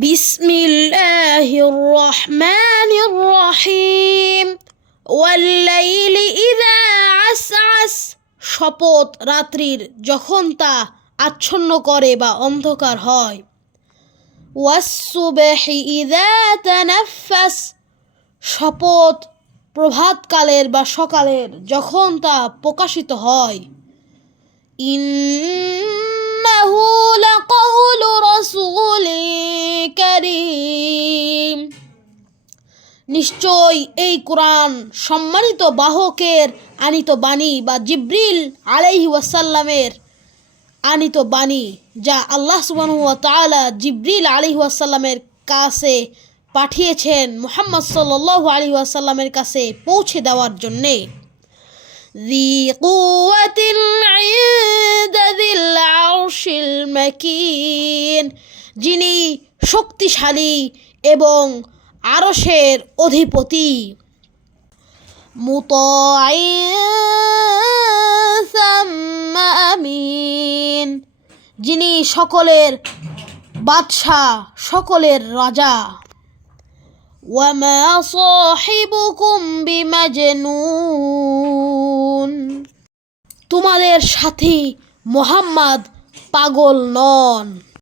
বিসমিল্লাহির রহমানির রহিম ওয়াল্লাইলি ইযা আসআস। শপথ রাত্রির যখন তা আচ্ছন্ন করে বা অন্ধকার হয়। ওয়াস-সুবহি ইযা তানাফফাস। শপথ প্রভাতকালের বা সকালের যখন তা প্রকাশিত হয়। ইন্নাহু লাকাউলু রাসূলিন কারীম। নিশ্চয় এই কুরআন সম্মানিত বাহকের আনিত বাণী বা জিবরিল আলাইহি ওয়াসাল্লামের আনিত বাণী, যা আল্লাহ সুবহানাহু ওয়া তাআলা জিবরিল আলাইহি ওয়াসাল্লামের কাছে পাঠিয়েছেন মুহাম্মদ সাল্লাল্লাহু আলাইহি ওয়াসাল্লামের কাছে পৌঁছে দেওয়ার জন্যে। ذي قوة عند ذي العرش المكين। যিনি শক্তিশালী এবং আরশের অধিপতি। মুতাঈন সাম্মা আমিন। যিনি সকলের বাদশা, সকলের রাজা। ওয়ামা সাহিবুকুম বিমাজনুন। তোমাদের সাথী মুহাম্মদ পাগল নন।